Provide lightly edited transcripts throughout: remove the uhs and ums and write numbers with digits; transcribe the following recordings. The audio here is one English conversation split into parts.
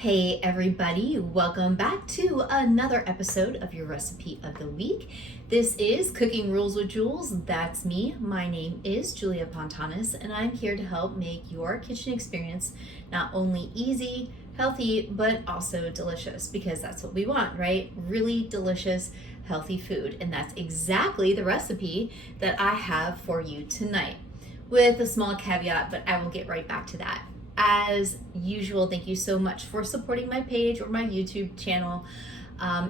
Hey everybody, welcome back to another episode of your recipe of the week. This is Cooking Rules with Jules. That's me. My name is Julia Pontanis, and I'm here to help make your kitchen experience not only easy, healthy, but also delicious, because that's what we want, right? Really delicious, healthy food. And that's exactly the recipe that I have for you tonight, with a small caveat, but I will get right back to that. As usual, thank you so much for supporting my page or my YouTube channel.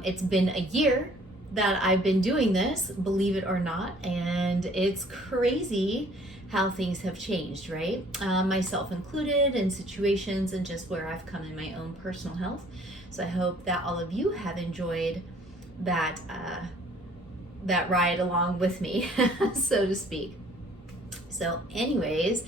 It's been a year that I've been doing this, believe it or not, and it's crazy how things have changed, right? Myself included, in situations and just where I've come in my own personal health. So I hope that all of you have enjoyed that ride along with me, so to speak. So anyways,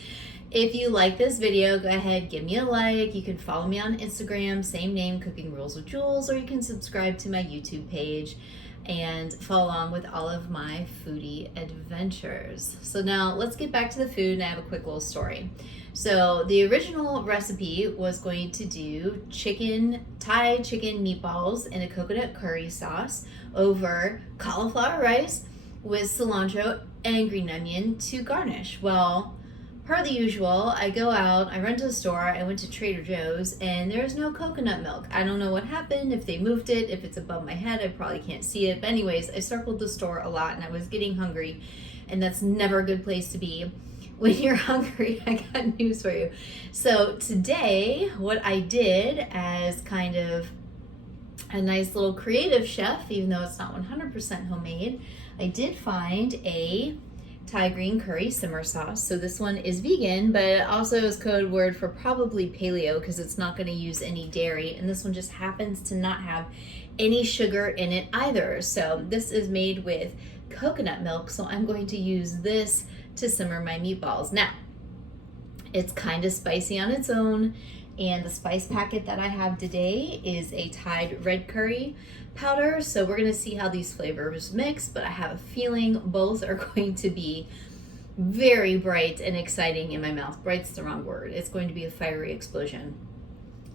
if you like this video, go ahead, give me a like. You can follow me on Instagram, same name, Cooking Rules with Jules, or you can subscribe to my YouTube page and follow along with all of my foodie adventures. So now let's get back to the food, and I have a quick little story. So the original recipe was going to do Thai chicken meatballs in a coconut curry sauce over cauliflower rice with cilantro and green onion to garnish. Well, per the usual, I go out, I run to the store, I went to Trader Joe's, and there's no coconut milk. I don't know what happened, if they moved it, if it's above my head, I probably can't see it. But anyways, I circled the store a lot and I was getting hungry, and that's never a good place to be when you're hungry. I got news for you. So today, what I did as kind of a nice little creative chef, even though it's not 100% homemade, I did find a Thai green curry simmer sauce. So this one is vegan, but it also is code word for probably paleo, because it's not going to use any dairy, and this one just happens to not have any sugar in it either. So this is made with coconut milk, so I'm going to use this to simmer my meatballs. Now, it's kind of spicy on its own, and the spice packet that I have today is a Thai red curry powder. So we're gonna see how these flavors mix, but I have a feeling both are going to be very bright and exciting in my mouth. Bright's the wrong word. It's going to be a fiery explosion.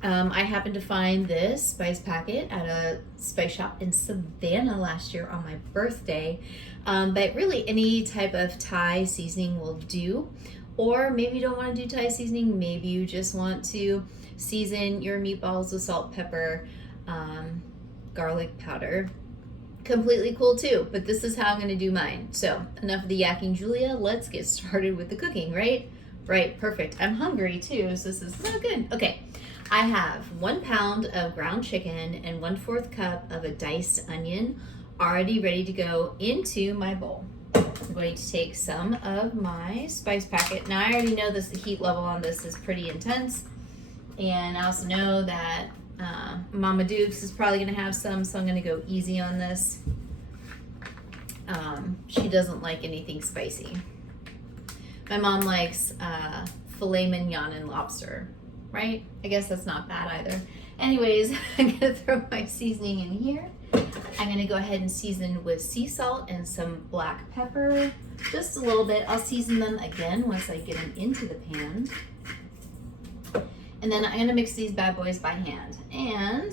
I happened to find this spice packet at a spice shop in Savannah last year on my birthday. But really any type of Thai seasoning will do. Or maybe you don't want to do Thai seasoning. Maybe you just want to season your meatballs with salt, pepper, garlic powder. Completely cool too, but this is how I'm going to do mine. So enough of the yakking, Julia. Let's get started with the cooking, right? Right, perfect. I'm hungry too, so this is so good. Okay, I have 1 pound of ground chicken and 1/4 cup of a diced onion already ready to go into my bowl. I'm going to take some of my spice packet. Now I already know this, the heat level on this is pretty intense, and I also know that Mama Dukes is probably going to have some, so I'm going to go easy on this. She doesn't like anything spicy. My mom likes filet mignon and lobster, right? I guess that's not bad either. Anyways, I'm going to throw my seasoning in here. I'm going to go ahead and season with sea salt and some black pepper, just a little bit. I'll season them again once I get them into the pan. And then I'm going to mix these bad boys by hand and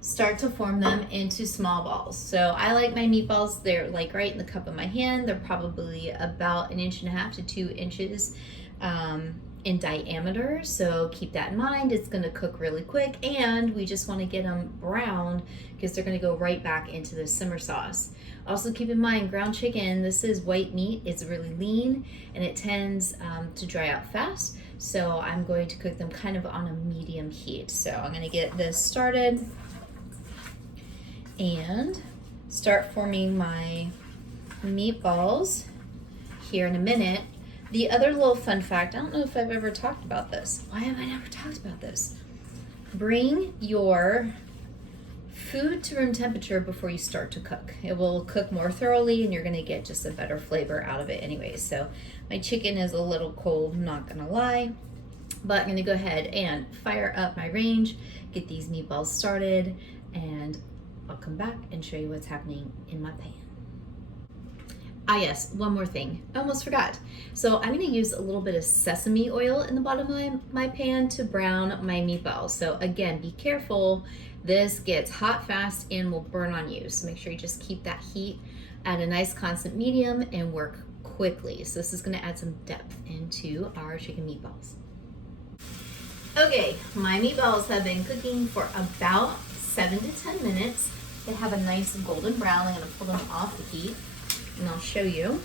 start to form them into small balls. So I like my meatballs, they're like right in the cup of my hand. They're probably about 1.5 to 2 inches in diameter. So keep that in mind. It's going to cook really quick, and we just want to get them browned because they're going to go right back into the simmer sauce. Also keep in mind, ground chicken, this is white meat. It's really lean and it tends to dry out fast. So I'm going to cook them kind of on a medium heat. So I'm going to get this started and start forming my meatballs here in a minute. The other little fun fact, I don't know if I've ever talked about this. Why have I never talked about this? Bring your food to room temperature before you start to cook. It will cook more thoroughly, and you're going to get just a better flavor out of it anyways. So my chicken is a little cold, I'm not going to lie, but I'm going to go ahead and fire up my range, get these meatballs started, and I'll come back and show you what's happening in my pan. Ah yes, one more thing. I almost forgot. So I'm gonna use a little bit of sesame oil in the bottom of my pan to brown my meatballs. So again, be careful. This gets hot fast and will burn on you. So make sure you just keep that heat at a nice constant medium and work quickly. So this is gonna add some depth into our chicken meatballs. Okay, my meatballs have been cooking for about 7 to 10 minutes. They have a nice golden brown. I'm gonna pull them off the heat and I'll show you.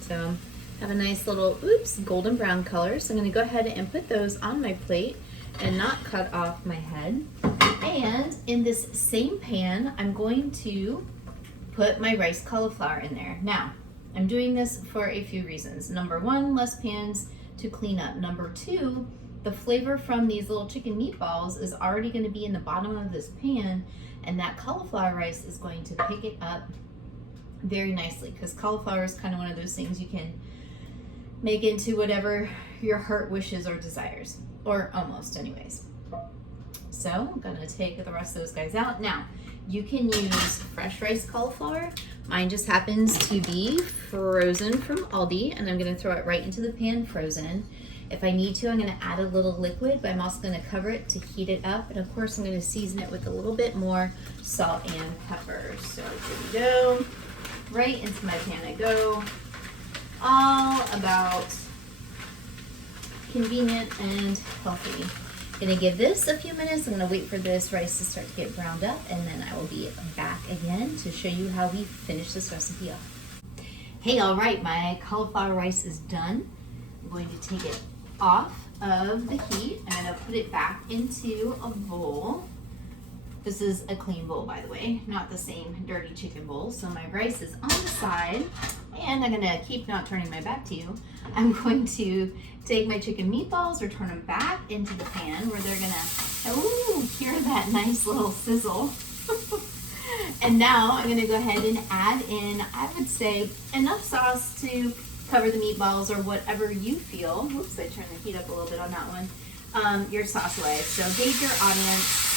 So have a nice little, golden brown color. So I'm gonna go ahead and put those on my plate and not cut off my head. And in this same pan, I'm going to put my rice cauliflower in there. Now, I'm doing this for a few reasons. Number one, less pans to clean up. Number two, the flavor from these little chicken meatballs is already gonna be in the bottom of this pan, and that cauliflower rice is going to pick it up very nicely, because cauliflower is kind of one of those things you can make into whatever your heart wishes or desires, or almost anyways. So I'm gonna take the rest of those guys out. Now, you can use fresh rice cauliflower. Mine just happens to be frozen from Aldi, and I'm gonna throw it right into the pan frozen. If I need to, I'm gonna add a little liquid, but I'm also gonna cover it to heat it up. And of course, I'm gonna season it with a little bit more salt and pepper. So here we go. Right into my pan I go. All about convenient and healthy. Gonna give this a few minutes. I'm gonna wait for this rice to start to get browned up, and then I will be back again to show you how we finish this recipe off. Hey, all right, my cauliflower rice is done. I'm going to take it off of the heat. I'm gonna put it back into a bowl. This is a clean bowl, by the way, not the same dirty chicken bowl. So my rice is on the side, and I'm gonna keep not turning my back to you. I'm going to take my chicken meatballs, or turn them back into the pan where they're gonna, hear that nice little sizzle. And now I'm gonna go ahead and add in, I would say, enough sauce to cover the meatballs, or whatever you feel. Whoops, I turned the heat up a little bit on that one. Your sauce way. So gauge your audience.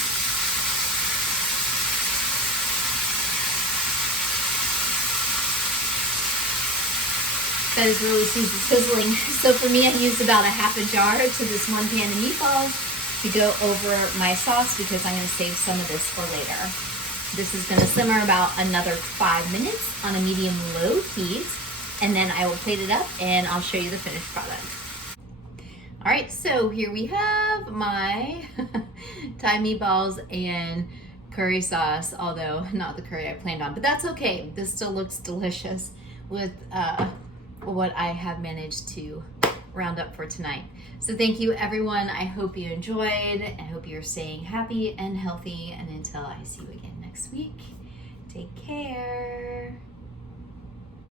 That is really sizzling. So for me, I used about a half a jar to this one pan of meatballs to go over my sauce, because I'm gonna save some of this for later. This is gonna simmer about another 5 minutes on a medium-low heat, and then I will plate it up and I'll show you the finished product. All right, so here we have my Thai meatballs and curry sauce, although not the curry I planned on, but that's okay. This still looks delicious with what I have managed to round up for tonight. So thank you, everyone. I hope you enjoyed. I hope you're staying happy and healthy. And until I see you again next week, take care.